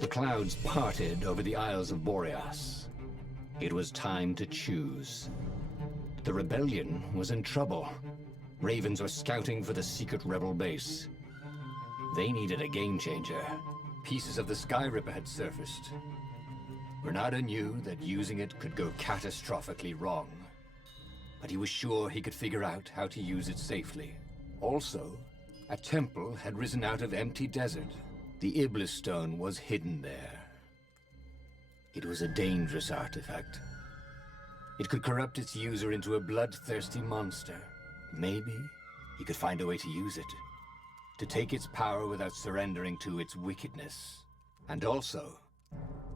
The clouds parted over the Isles of Boreas. It was time to choose. The rebellion was in trouble. Ravens were scouting for the secret rebel base. They needed a game changer. Pieces of the Sky Ripper had surfaced. Bernardo knew that using it could go catastrophically wrong. But he was sure he could figure out how to use it safely. Also, a temple had risen out of empty desert. The Iblis Stone was hidden there. It was a dangerous artifact. It could corrupt its user into a bloodthirsty monster. Maybe he could find a way to use it, to take its power without surrendering to its wickedness. And also,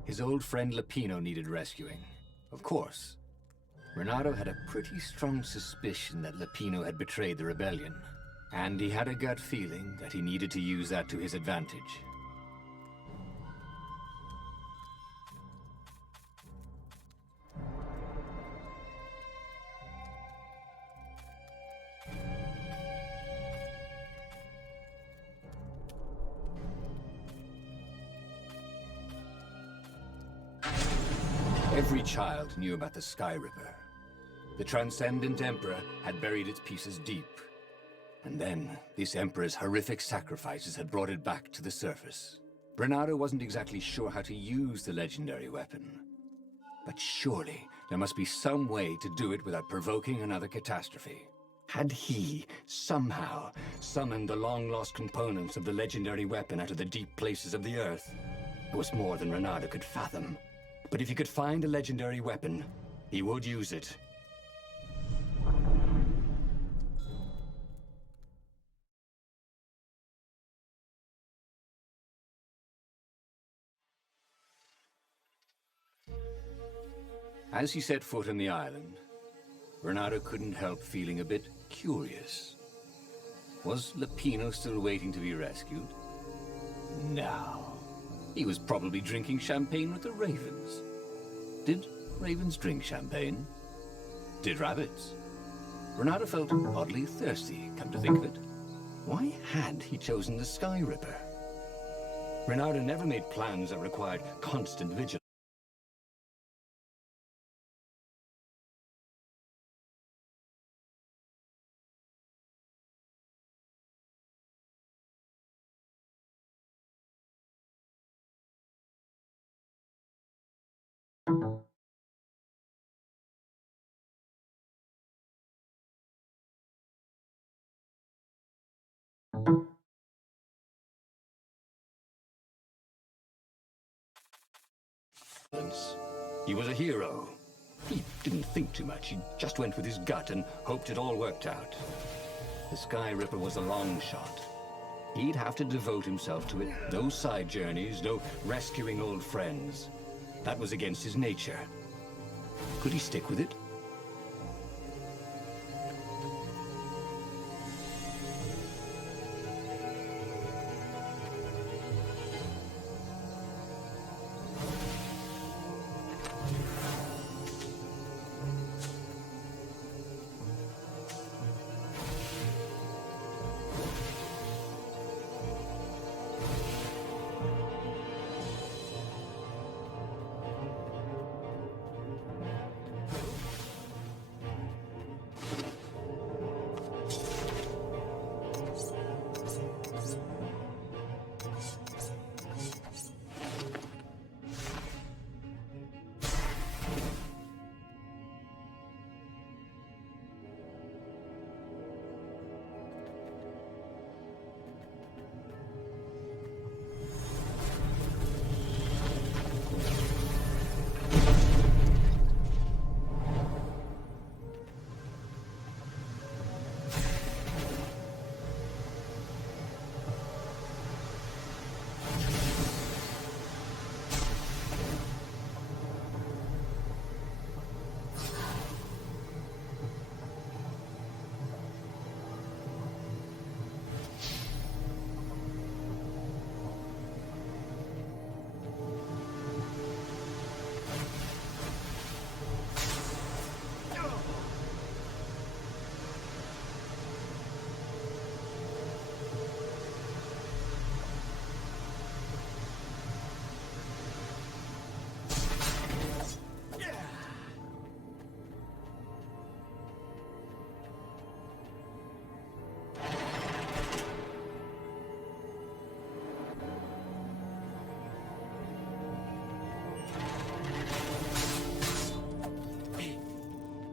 his old friend Lapino needed rescuing. Of course, Bernardo had a pretty strong suspicion that Lapino had betrayed the rebellion, and he had a gut feeling that he needed to use that to his advantage. Every child knew about the Sky Ripper. The Transcendent Emperor had buried its pieces deep. And then, this Emperor's horrific sacrifices had brought it back to the surface. Bernardo wasn't exactly sure how to use the legendary weapon. But surely, there must be some way to do it without provoking another catastrophe. Had he, somehow, summoned the long-lost components of the legendary weapon out of the deep places of the Earth? It was more than Bernardo could fathom. But if he could find a legendary weapon, he would use it. As he set foot on the island, Bernardo couldn't help feeling a bit curious. Was Lapino still waiting to be rescued? No. He was probably drinking champagne with the ravens. Did ravens drink champagne? Did rabbits? Bernardo felt oddly thirsty, come to think of it. Why had he chosen the Sky Ripper? Bernardo never made plans that required constant vigilance. He was a hero. He didn't think too much. He just went with his gut and hoped it all worked out. The Sky Ripper was a long shot. He'd have to devote himself to it. No side journeys, no rescuing old friends. That was against his nature. Could he stick with it?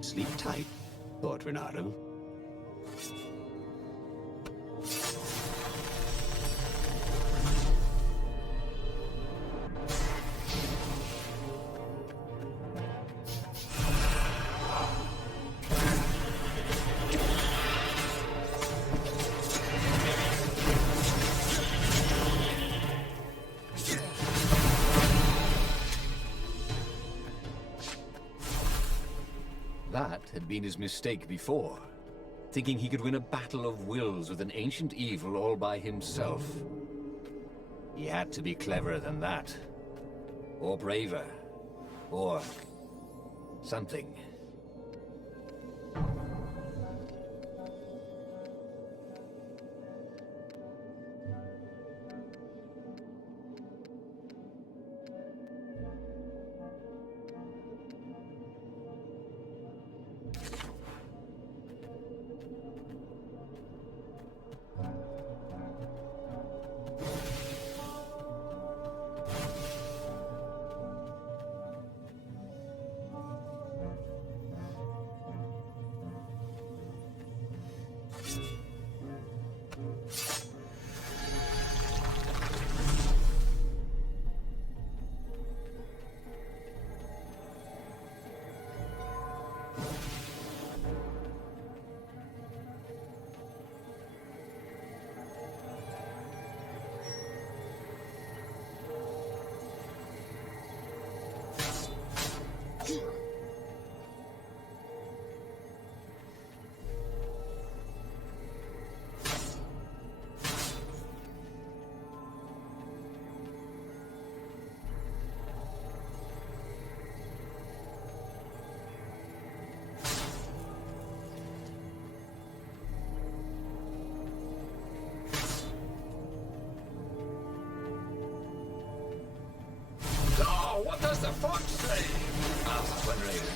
Sleep tight, thought Renato. That had been his mistake before, thinking he could win a battle of wills with an ancient evil all by himself. He had to be cleverer than that. Or braver. Or something. What does the fox say? Asked one raven.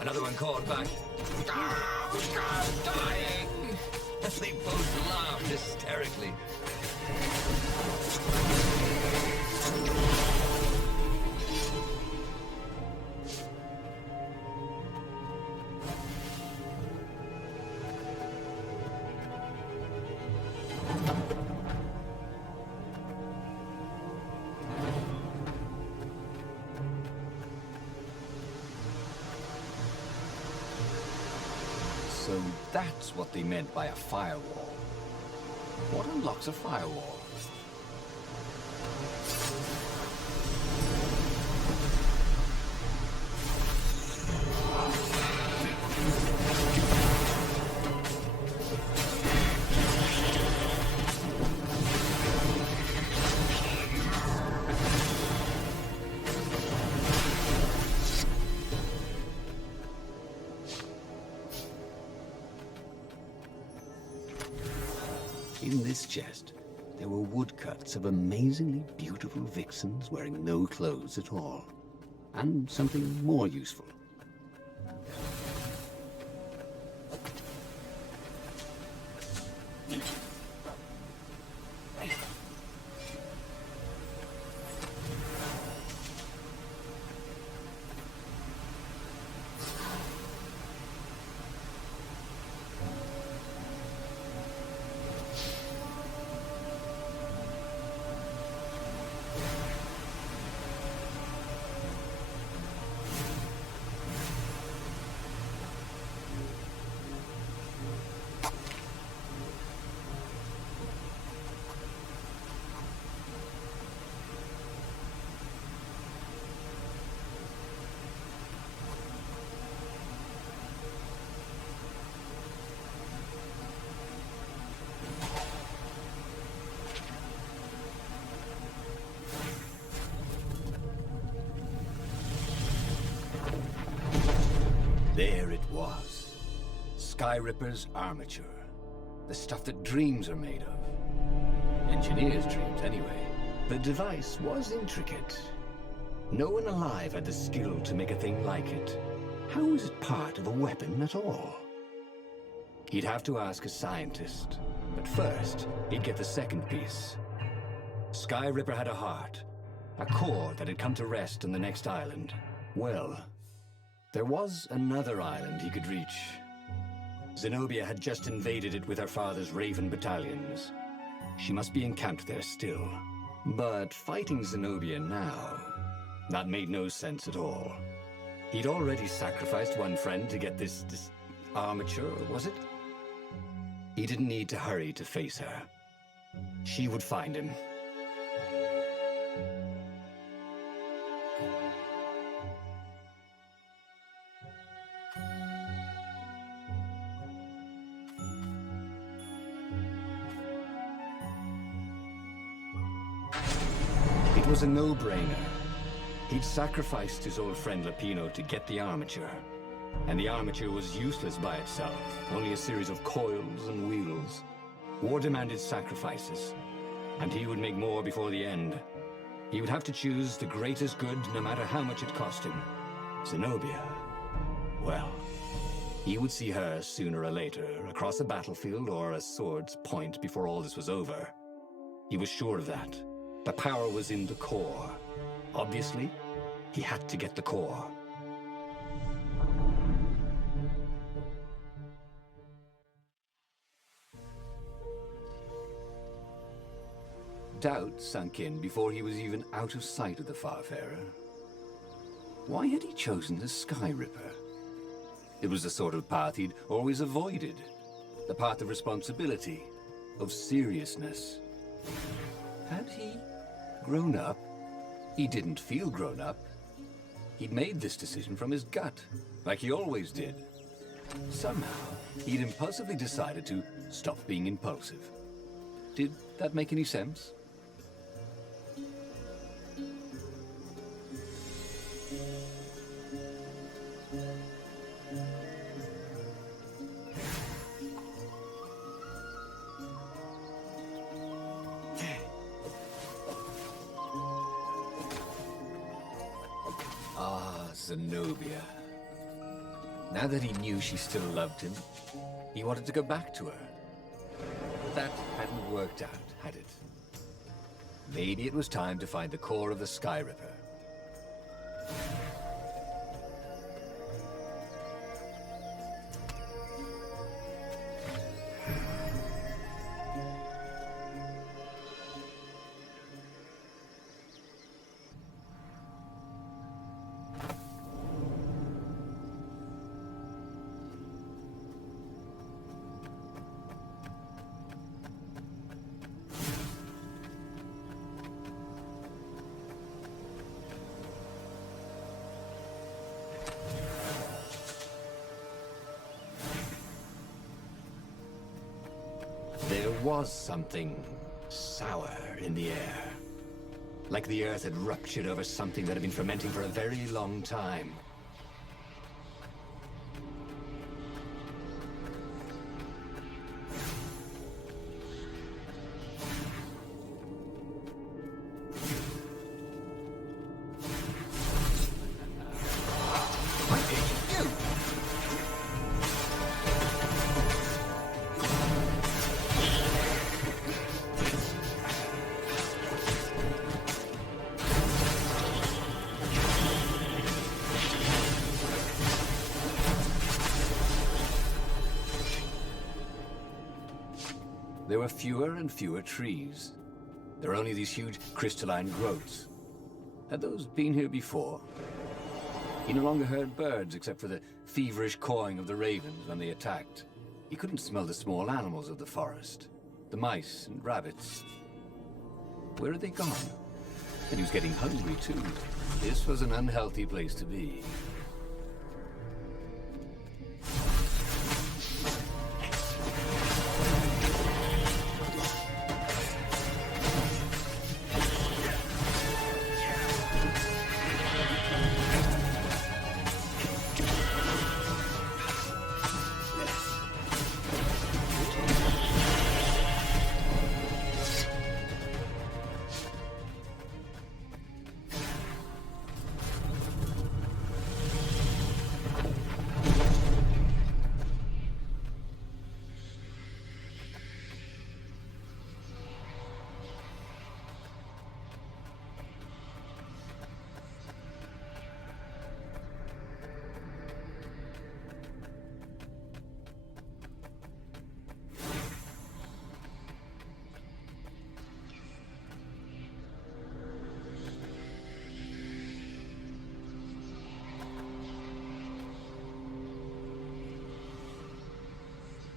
Another one called back, dying! They both laughed hysterically. So that's what they meant by a firewall. What unlocks a firewall? In this chest, there were woodcuts of amazingly beautiful vixens wearing no clothes at all. And something more useful. There it was. Skyripper's armature. The stuff that dreams are made of. Engineers' dreams, anyway. The device was intricate. No one alive had the skill to make a thing like it. How was it part of a weapon at all? He'd have to ask a scientist. But first, he'd get the second piece. Skyripper had a heart. A core that had come to rest on the next island. Well, There was another island he could reach. Zenobia had just invaded it with her father's Raven battalions. She must be encamped there still. But fighting Zenobia now, that made no sense at all. He'd already sacrificed one friend to get this armature, was it? He didn't need to hurry to face her. She would find him. It was a no-brainer. He'd sacrificed his old friend Lapino to get the armature. And the armature was useless by itself, only a series of coils and wheels. War demanded sacrifices, and he would make more before the end. He would have to choose the greatest good, no matter how much it cost him. Zenobia. Well, he would see her sooner or later, across a battlefield or a sword's point before all this was over. He was sure of that. The power was in the core. Obviously, he had to get the core. Doubt sunk in before he was even out of sight of the Farfarer. Why had he chosen the Sky Ripper? It was the sort of path he'd always avoided. The path of responsibility, of seriousness. Had he grown up? He didn't feel grown up. He'd made this decision from his gut, like he always did. Somehow, he'd impulsively decided to stop being impulsive. Did that make any sense? Zenobia. Now that he knew she still loved him, he wanted to go back to her. But that hadn't worked out, had it? Maybe it was time to find the core of the Sky Ripper. There was something sour in the air. Like the earth had ruptured over something that had been fermenting for a very long time. There were fewer and fewer trees. There were only these huge crystalline growths. Had those been here before? He no longer heard birds except for the feverish cawing of the ravens when they attacked. He couldn't smell the small animals of the forest. The mice and rabbits. Where had they gone? And he was getting hungry too. This was an unhealthy place to be.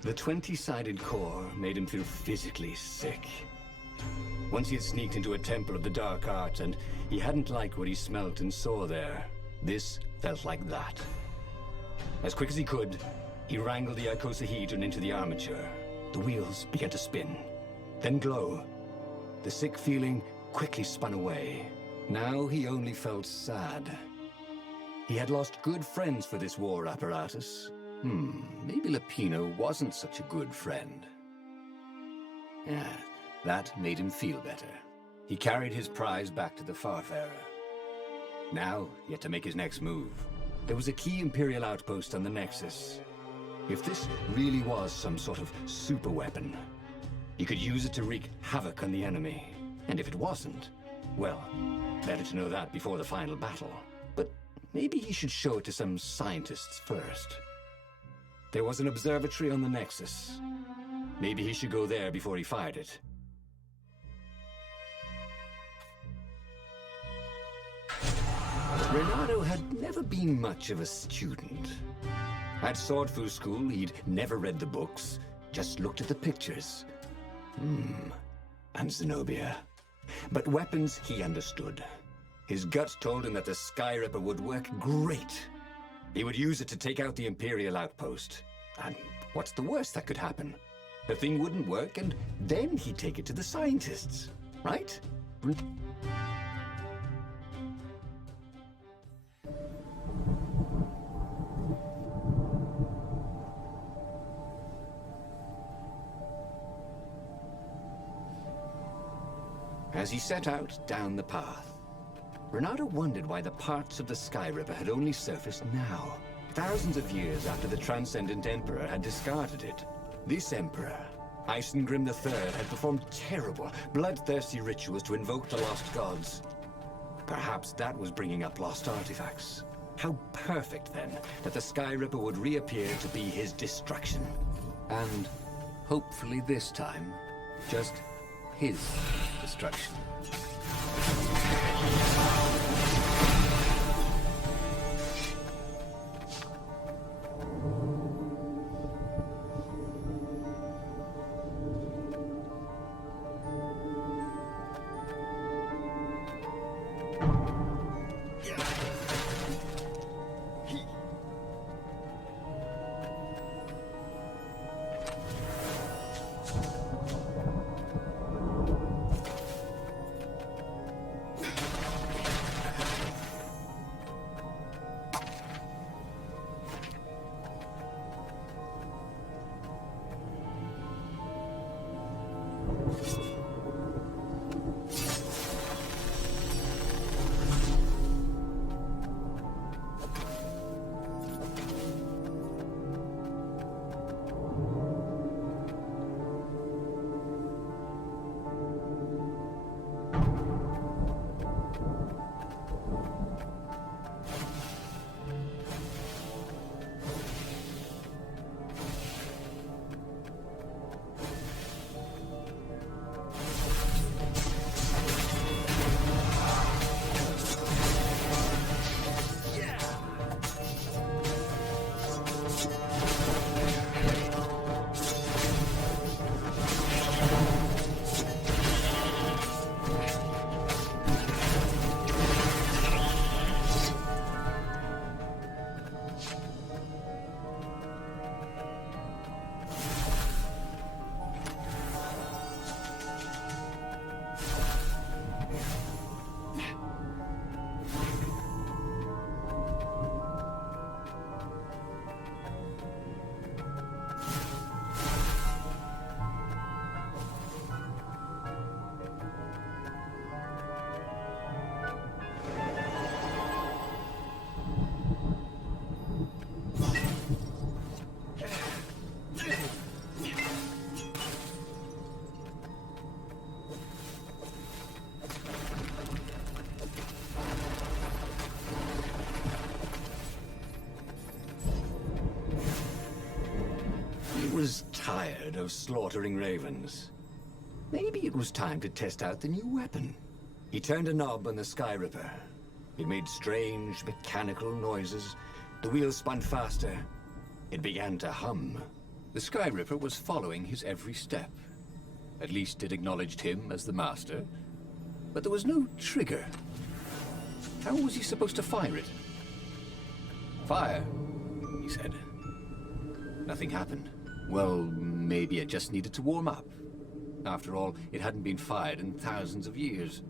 The 20-sided core made him feel physically sick. Once he had sneaked into a temple of the dark art, and he hadn't liked what he smelt and saw there. This felt like that. As quick as he could, he wrangled the icosahedron into the armature. The wheels began to spin, then glow. The sick feeling quickly spun away. Now he only felt sad. He had lost good friends for this war apparatus. Maybe Lapino wasn't such a good friend. Yeah, that made him feel better. He carried his prize back to the Farfarer. Now, he had to make his next move. There was a key Imperial outpost on the Nexus. If this really was some sort of super weapon, he could use it to wreak havoc on the enemy. And if it wasn't, well, better to know that before the final battle. But maybe he should show it to some scientists first. There was an observatory on the Nexus. Maybe he should go there before he fired it. Renato had never been much of a student. At Swordfu School, he'd never read the books, just looked at the pictures. And Zenobia. But weapons he understood. His gut told him that the Skyripper would work great. He would use it to take out the Imperial outpost. And what's the worst that could happen? The thing wouldn't work, and then he'd take it to the scientists, right? As he set out down the path, Renato wondered why the parts of the Skyripper had only surfaced now, thousands of years after the Transcendent Emperor had discarded it. This Emperor, Isengrim III, had performed terrible, bloodthirsty rituals to invoke the lost gods. Perhaps that was bringing up lost artifacts. How perfect, then, that the Skyripper would reappear to be his destruction. And, hopefully this time, just his destruction. Was tired of slaughtering ravens. Maybe it was time to test out the new weapon. He turned a knob on the Skyripper. It made strange, mechanical noises. The wheels spun faster. It began to hum. The Sky Ripper was following his every step. At least it acknowledged him as the master. But there was no trigger. How was he supposed to fire it? Fire, he said. Nothing happened. Well, maybe it just needed to warm up. After all, it hadn't been fired in thousands of years.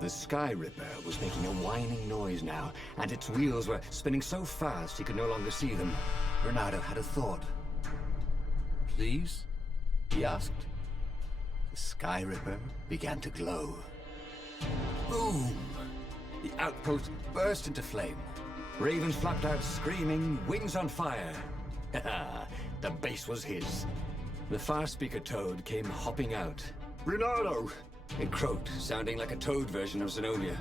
The Sky Ripper was making a whining noise now, and its wheels were spinning so fast he could no longer see them. Bernardo had a thought. Please? He asked. The Sky Ripper began to glow. Boom! The outpost burst into flame. Ravens flapped out screaming, wings on fire. The base was his. The fast speaker toad came hopping out. Bernardo! It croaked, sounding like a toad version of Zenobia.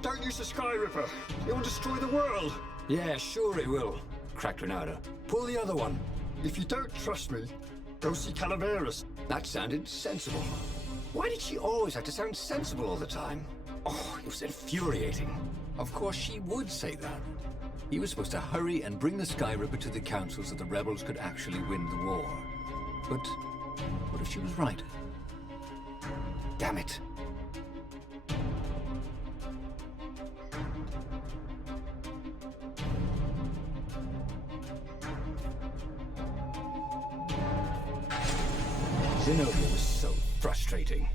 Don't use the Sky Ripper! It will destroy the world! Yeah, sure it will, cracked Renato. Pull the other one. If you don't trust me, go see Calaveras. That sounded sensible. Why did she always have to sound sensible all the time? Oh, it was infuriating. Of course she would say that. He was supposed to hurry and bring the Sky Ripper to the council so the rebels could actually win the war. But what if she was right? Damn it. Zenobia was so frustrating.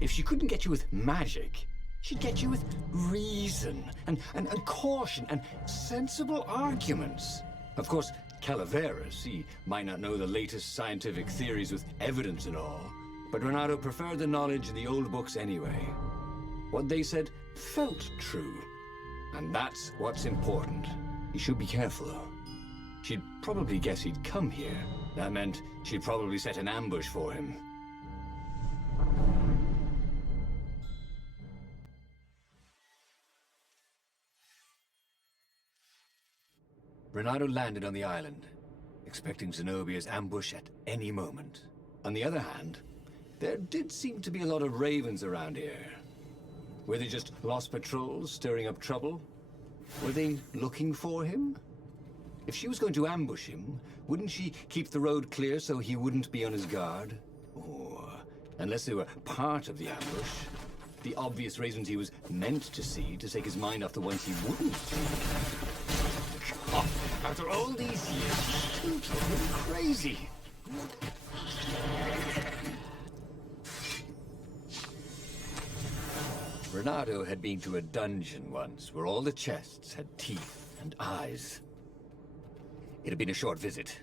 If she couldn't get you with magic, she'd get you with reason and caution and sensible arguments. Of course, Calaveras, he might not know the latest scientific theories with evidence and all, but Renato preferred the knowledge in the old books anyway. What they said felt true, and that's what's important. You should be careful, though. She'd probably guess he'd come here. That meant she'd probably set an ambush for him. Renato landed on the island, expecting Zenobia's ambush at any moment. On the other hand, there did seem to be a lot of ravens around here. Were they just lost patrols stirring up trouble? Were they looking for him? If she was going to ambush him, wouldn't she keep the road clear so he wouldn't be on his guard? Or, unless they were part of the ambush, the obvious reasons he was meant to see to take his mind off the ones he wouldn't see. God, after all these years, he's still totally crazy. Renato had been to a dungeon once where all the chests had teeth and eyes. It had been a short visit.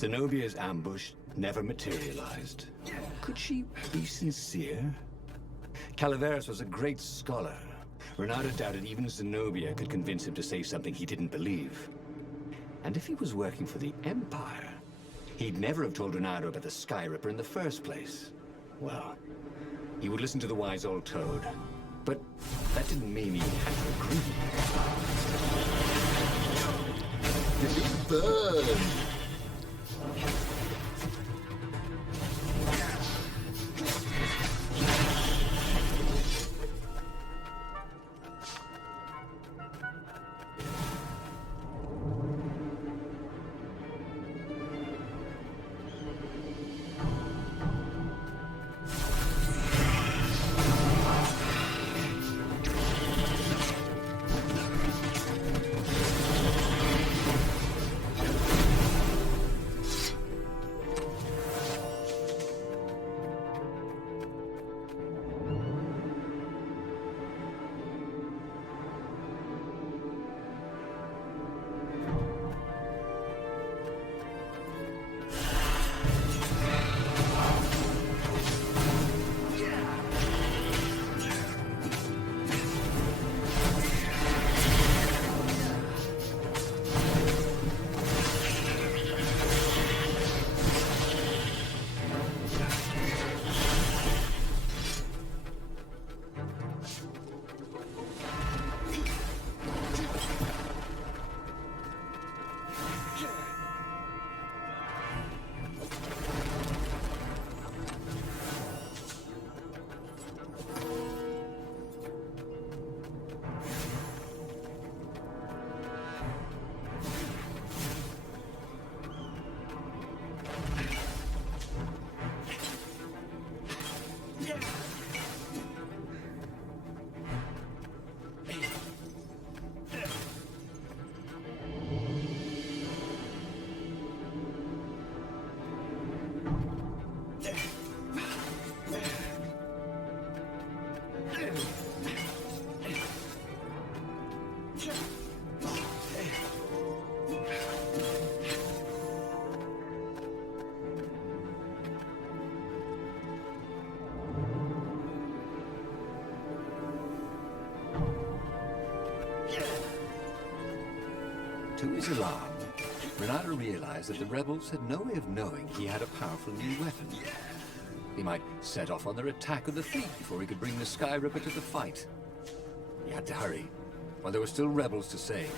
Zenobia's ambush never materialized. Could she be sincere? Calaveras was a great scholar. Renato doubted even Zenobia could convince him to say something he didn't believe. And if he was working for the Empire, he'd never have told Renato about the Sky Ripper in the first place. Well, he would listen to the wise old toad. But that didn't mean he had to agree. Burn! To his alarm, Renato realized that the rebels had no way of knowing he had a powerful new weapon. He might set off on their attack on the fleet before he could bring the Sky Ripper to the fight. He had to hurry, while there were still rebels to save.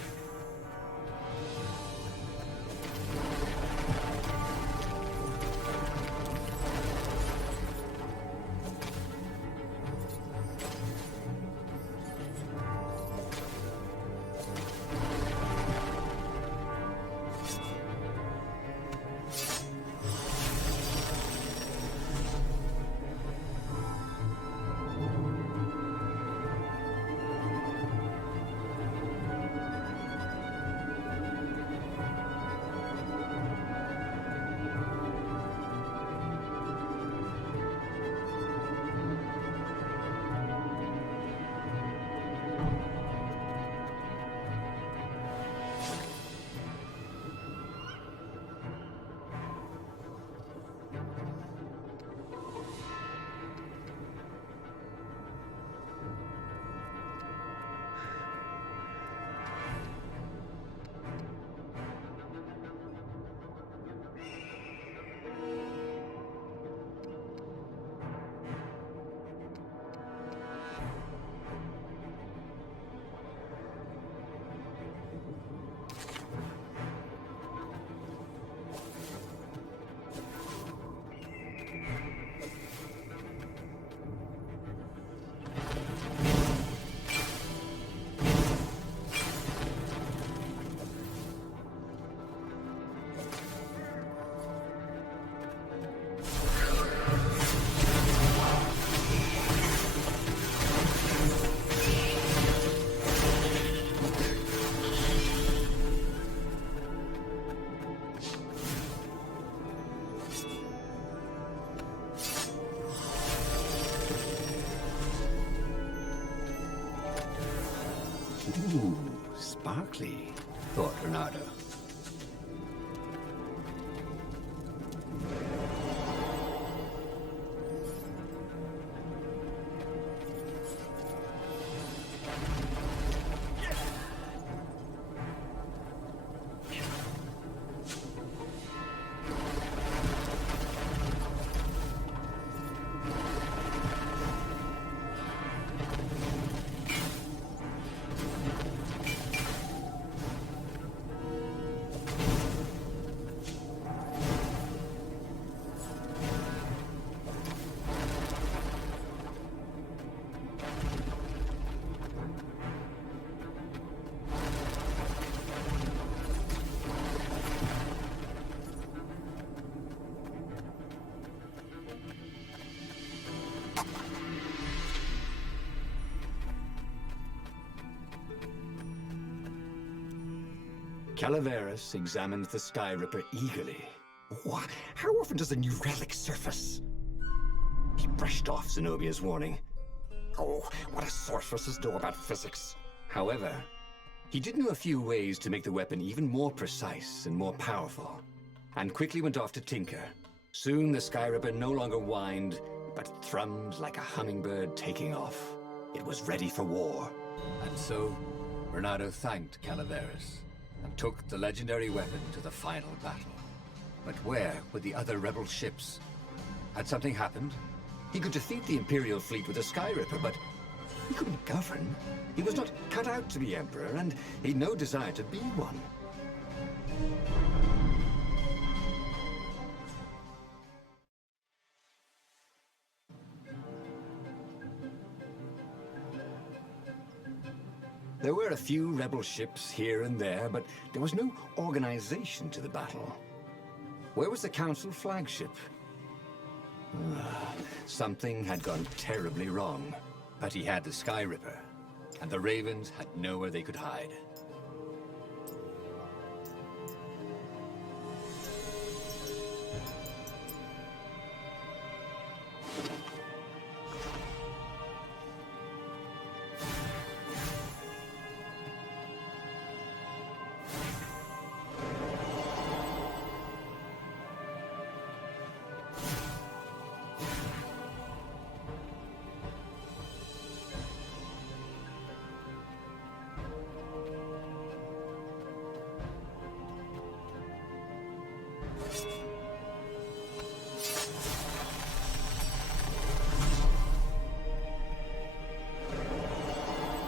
Ooh, sparkly, thought Renato. Calaveras examined the Sky Ripper eagerly. What? How often does a new relic surface? He brushed off Zenobia's warning. Oh, what does sorceresses know about physics? However, he did know a few ways to make the weapon even more precise and more powerful, and quickly went off to tinker. Soon the Sky Ripper no longer whined, but thrummed like a hummingbird taking off. It was ready for war. And so, Bernardo thanked Calaveras and took the legendary weapon to the final battle. But where were the other rebel ships? Had something happened? He could defeat the Imperial fleet with a Sky Ripper, but he couldn't govern. He was not cut out to be Emperor, and he'd no desire to be one. There were a few rebel ships here and there, but there was no organization to the battle. Where was the Council flagship? Something had gone terribly wrong. But he had the Sky Ripper, and the Ravens had nowhere they could hide.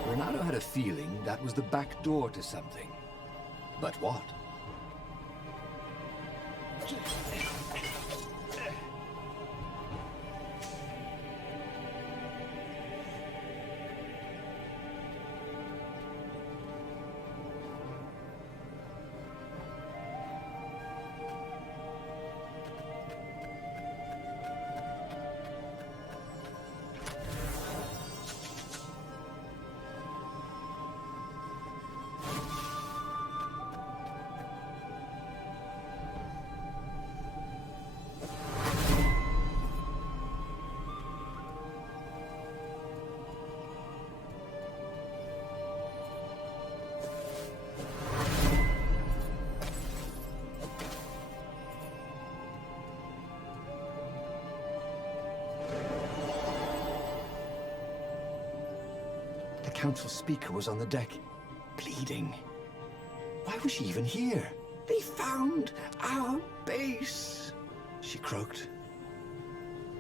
Bernardo had a feeling that was the back door to something. But what? The Council speaker was on the deck, bleeding. Why was she even here? They found our base, She croaked.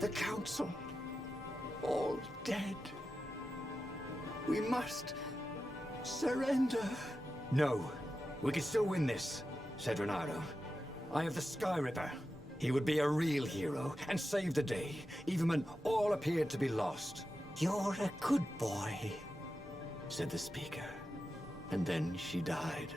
the Council, all dead. We must surrender. No, we can still win this, said Renato. I have the Sky Ripper. He would be a real hero and save the day, even when all appeared to be lost. You're a good boy. Said the speaker. And then she died.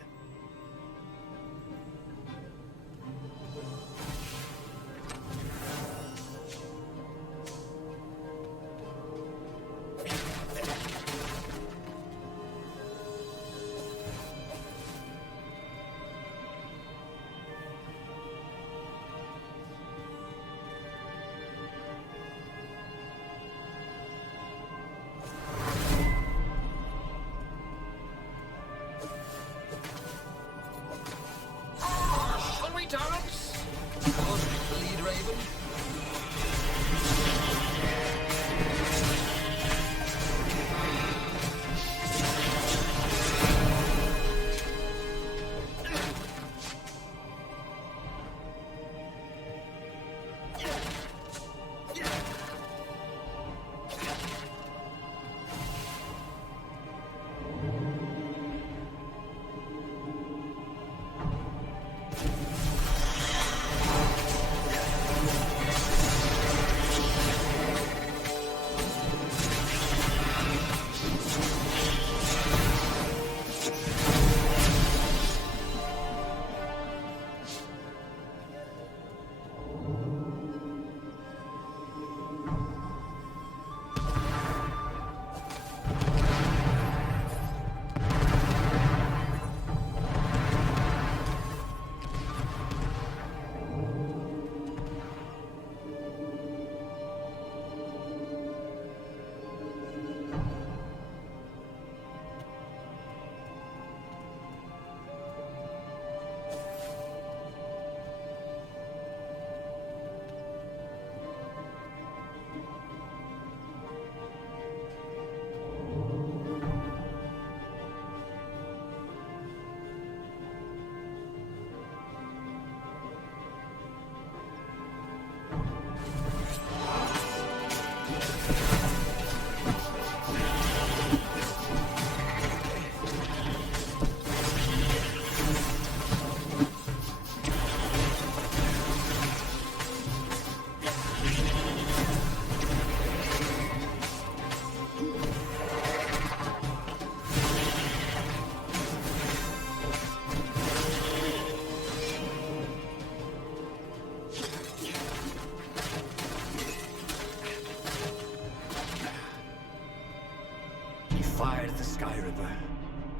fired the Sky Ripper.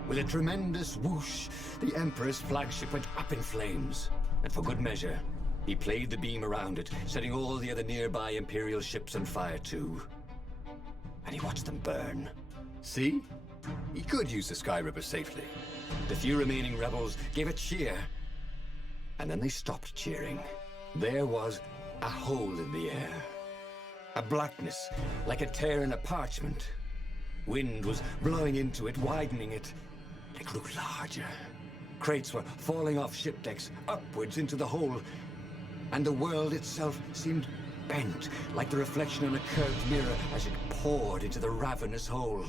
With a tremendous whoosh, the Emperor's flagship went up in flames. And for good measure, he played the beam around it, setting all the other nearby Imperial ships on fire too. And he watched them burn. See? He could use the Sky Ripper safely. The few remaining rebels gave a cheer. And then they stopped cheering. There was a hole in the air. A blackness, like a tear in a parchment. Wind was blowing into it, widening it. It grew larger. Crates were falling off ship decks, upwards into the hole. And the world itself seemed bent, like the reflection on a curved mirror as it poured into the ravenous hole.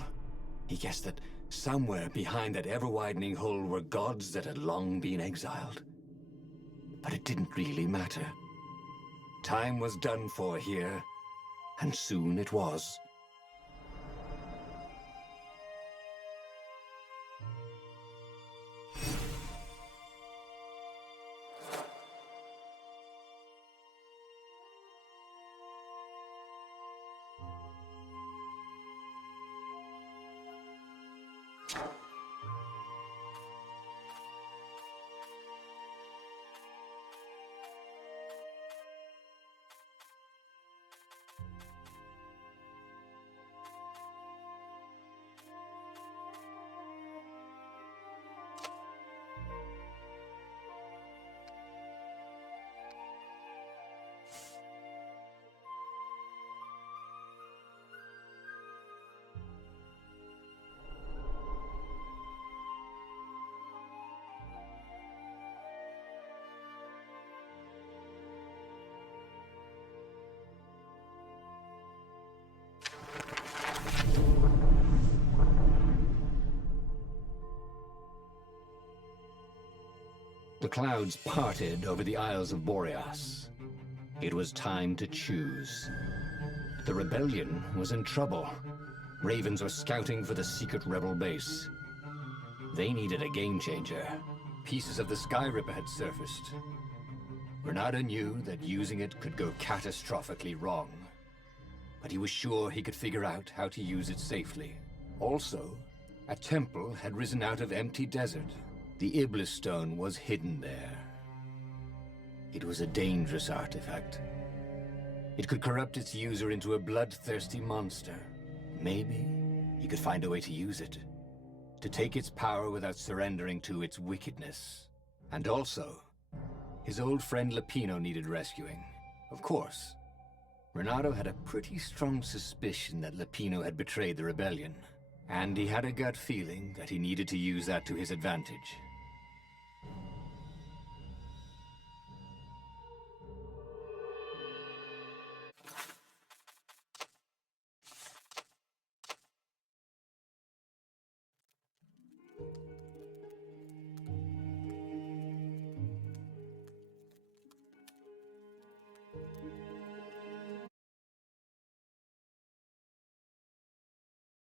He guessed that somewhere behind that ever-widening hole were gods that had long been exiled. But it didn't really matter. Time was done for here, and soon it was. The clouds parted over the Isles of Boreas. It was time to choose. The rebellion was in trouble. Ravens were scouting for the secret rebel base. They needed a game changer. Pieces of the Sky Ripper had surfaced. Renato knew that using it could go catastrophically wrong. But he was sure he could figure out how to use it safely. Also, a temple had risen out of empty desert. The Iblis stone was hidden there. It was a dangerous artifact. It could corrupt its user into a bloodthirsty monster. Maybe he could find a way to use it. To take its power without surrendering to its wickedness. And also, his old friend Lupino needed rescuing. Of course. Renato had a pretty strong suspicion that Lupino had betrayed the rebellion. And he had a gut feeling that he needed to use that to his advantage.